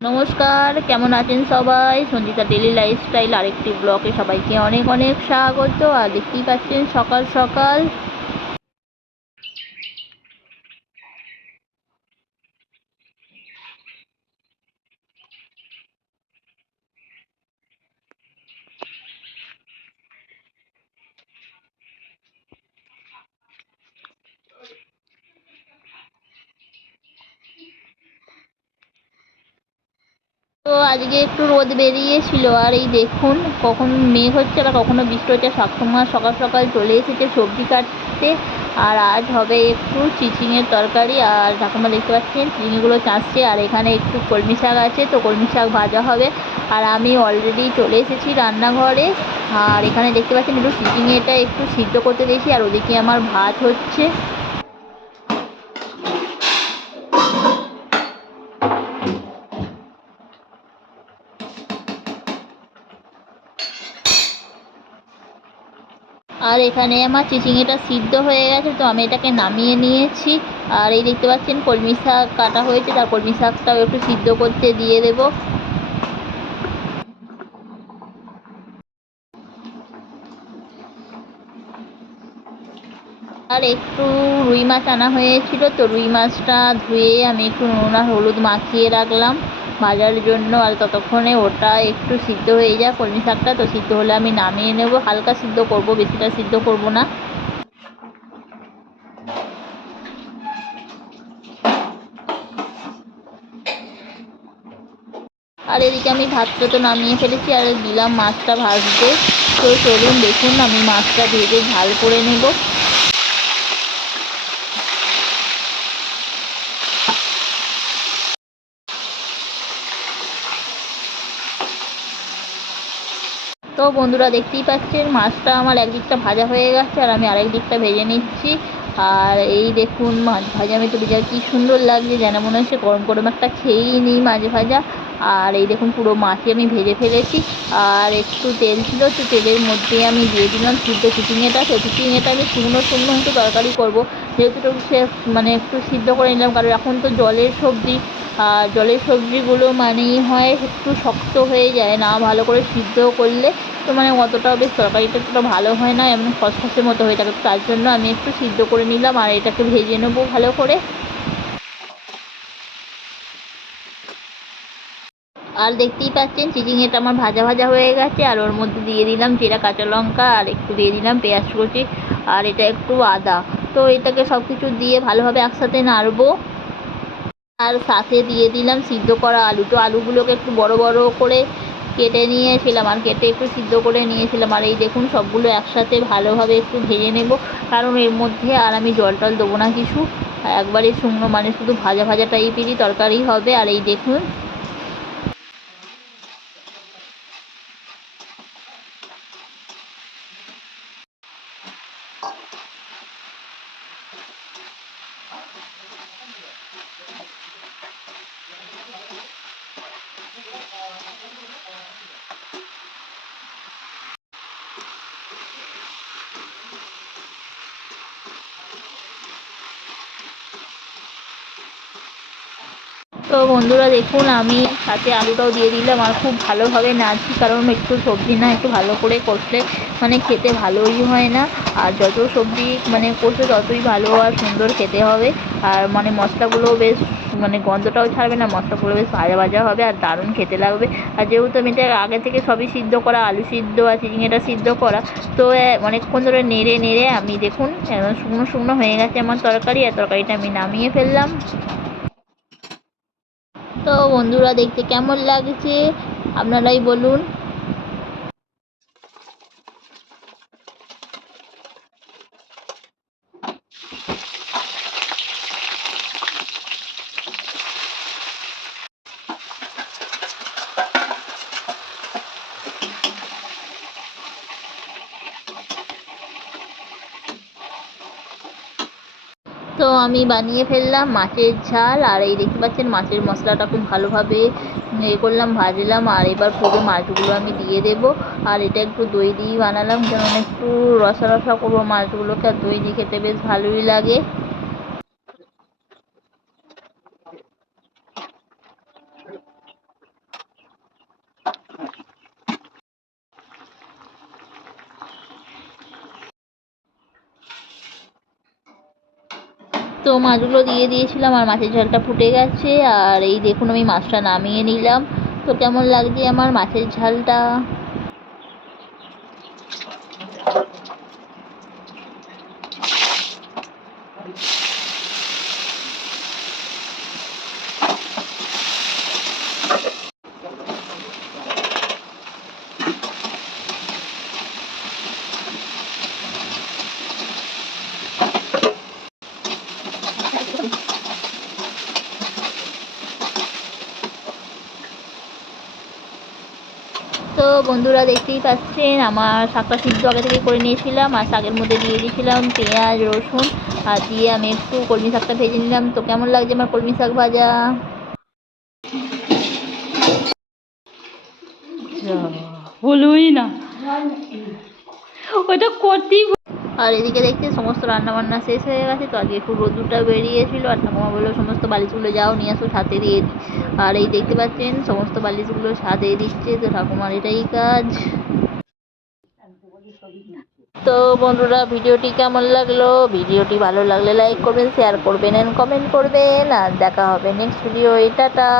নমস্কার, কেমন আছেন সবাই? সঞ্জিতা ডেইলি লাইফস্টাইল আরেকটি ব্লগে সবাইকে অনেক অনেক স্বাগত। আর দেখতেই পাচ্ছেন সকাল সকাল তো আজকে একটু রোদ বেরিয়েছিল, আর এই দেখুন কখন মেঘ হচ্ছে আর কখনো বৃষ্টি হচ্ছে। সবসময় সকাল সকাল চলে এসেছে সবজি কাটতে। আর আজ হবে একটু চিচিঙের তরকারি। আর ঠাকুমা দেখতে পাচ্ছেন চিচিঙেগুলো চাঁচছে, আর এখানে একটু কলমি শাক আছে, তো কলমি শাক ভাজা হবে। আর আমি অলরেডি চলে এসেছি রান্নাঘরে। আর এখানে দেখতে পাচ্ছেন একটু চিচিঙেটা একটু সিদ্ধ করতে দিয়েছি, আর ওদিকে আমার ভাত হচ্ছে। আর এখানে আমার চিচিঙেটা সিদ্ধ হয়ে গেছে, তো আমি এটাকে নামিয়ে নিয়েছি। আর এই দেখতে পাচ্ছেন কলমি শাক কাটা হয়েছে, তার কলমি শাকটাও একটু সিদ্ধ করতে দিয়ে দেব। আর একটু রুই মাছ আনা হয়েছিল, তো রুই মাছটা ধুয়ে আমি একটু নুন আর হলুদ মাখিয়ে রাখলাম ভাজার জন্য। আর ততক্ষণে ওটা একটু সিদ্ধ হয়ে যায় কলমি শাকটা, তো সিদ্ধ হলে আমি নামিয়ে নেব। হালকা সিদ্ধ করব, বেশিটা সিদ্ধ করব না। আর এদিকে আমি ভাতটা তো নামিয়ে ফেলেছি, আর দিলাম মাছটা ভাজতে। তো চলুন দেখুন আমি মাছটা ভেজে ঝাল করে নেব। তো বন্ধুরা দেখতেই পাচ্ছেন মাছটা আমার একদিকটা ভাজা হয়ে গেছে, আর আমি আরেক দিকটা ভেজে নিচ্ছি। আর এই দেখুন মাছ ভাজা আমি তো ভেজা কী সুন্দর লাগছে, যেন মনে হচ্ছে গরম গরম একটা খেয়েই নিই মাছ ভাজা। আর এই দেখুন পুরো মাছই আমি ভেজে ফেলেছি। আর একটু তেল ছিল, তো তেলের মধ্যে আমি দিয়ে দিলাম সিদ্ধ চিচিঙেটা। তো চিচিঙেটা আমি শুকনো শুকনো একটু তরকারি করবো, যেহেতু একটু মানে একটু সিদ্ধ করে নিলাম, কারণ এখন তো জলের সবজি। আর জলের সবজিগুলো মানেই হয় একটু শক্ত হয়ে যায়, না ভালো করে সিদ্ধ করলে তো মানে অতটাও বেশ তরকারিটা অতটা ভালো হয় না, এমন খসখসে মতো হয়ে থাকে। তার জন্য আমি একটু সিদ্ধ করে নিলাম, আর এটাকে ভেজে নেবো ভালো করে। আর দেখতেই পাচ্ছেন চিচিঙেটা আমার ভাজা ভাজা হয়ে গেছে, আর ওর মধ্যে দিয়ে দিলাম জিরা কাঁচা লঙ্কা, আর একটু দিয়ে দিলাম পেঁয়াজ কুচি, আর এটা একটু আদা। তো এটাকে সব কিছু দিয়ে ভালোভাবে একসাথে নাড়বো। আর সাথে দিয়ে দিলাম সিদ্ধ করা আলু। তো আলুগুলোকে একটু বড় বড় করে কেটে নিয়েছিলাম, আর কেটে একটু সিদ্ধ করে নিয়েছিলাম। আর এই দেখুন সবগুলো একসাথে ভালোভাবে একটু ভেজে নেব, কারণ এর মধ্যে আর আমি জল টল দেবো না কিছু। একবারে শুকনো মানে শুধু ভাজা ভাজা টাইপেরই তরকারি হবে। আর এই দেখুন তো বন্ধুরা দেখুন আমি সাথে আলুটাও দিয়ে দিলাম, আর খুব ভালোভাবে নাড়ছি, কারণ একটু সবজি না একটু ভালো করে কষলে মানে খেতে ভালোই হয় না। আর যত সবজি মানে কষে ততই ভালো আর সুন্দর খেতে হবে। আর মানে মশলাগুলোও বেশ মানে গন্ধটাও ছাড়বে না, মশলাগুলো বেশ ভাজা ভাজা হবে আর দারুণ খেতে লাগবে। আর যেহেতু আমি এটা আগে থেকে সবই সিদ্ধ করা, আলু সিদ্ধ আর চিচিঙেটা সিদ্ধ করা, তো অনেকক্ষণ ধরে নেড়ে নেড়ে আমি দেখুন একদম শুকনো শুকনো হয়ে গেছে আমার তরকারি। আর তরকারিটা আমি নামিয়ে ফেললাম। তো বন্ধুরা দেখতে কেমন লাগছে আপনারাই বলুন। তো আমি বানিয়ে ফেললাম মাছের ঝাল। আর এই দেখতে পাচ্ছেন মাছের মশলাটা খুব ভালোভাবে করলাম, ভাজলাম। আর এবার পুরো মাছগুলো আমি দিয়ে দেব। আর এটা একটু দই দিয়েই বানালাম, যেমন একটু রসা রসা করবো মাছগুলোকে, আর দই দিয়ে খেতে বেশ ভালোই লাগে। তো মাছগুলো দিয়ে দিয়েছিলাম আর মাছের ঝালটা ফুটে গেছে। আর এই দেখুন আমি মাছটা নামিয়ে নিলাম। তো কেমন লাগছে আমার মাছের ঝালটা? তো বন্ধুরা দেখতেই পাচ্ছেন আমার শাকটা সিদ্ধ আগে থেকে করে নিয়েছিলাম আর শাকের মধ্যে দিয়ে দিয়েছিলাম পেঁয়াজ রসুন আর দিয়ে আমি একটু কলমি শাকটা ভেজে নিলাম। তো কেমন লাগছে আমার কলমি শাক ভাজা? হলোই না, ওটা করতেই। আর এদিকে দেখছি সমস্ত রান্নাবান্না শেষ হয়ে গেছে। তো আজকে একটু রোদ্দুরটা বেরিয়েছিল আর ঠাকুমা বললো সমস্ত বালিশগুলো যাও নিয়ে আসো ছাদে দিয়ে দিই। আর এই দেখতে পাচ্ছেন সমস্ত বালিশগুলো ছাদে দিচ্ছে। তো ঠাকুমার এটাই কাজ। তো বন্ধুরা ভিডিওটি কেমন লাগলো? ভিডিওটি ভালো লাগলে লাইক করবেন, শেয়ার করবেন এন্ড কমেন্ট করবেন। আর দেখা হবে নেক্সট ভিডিও। টাটা।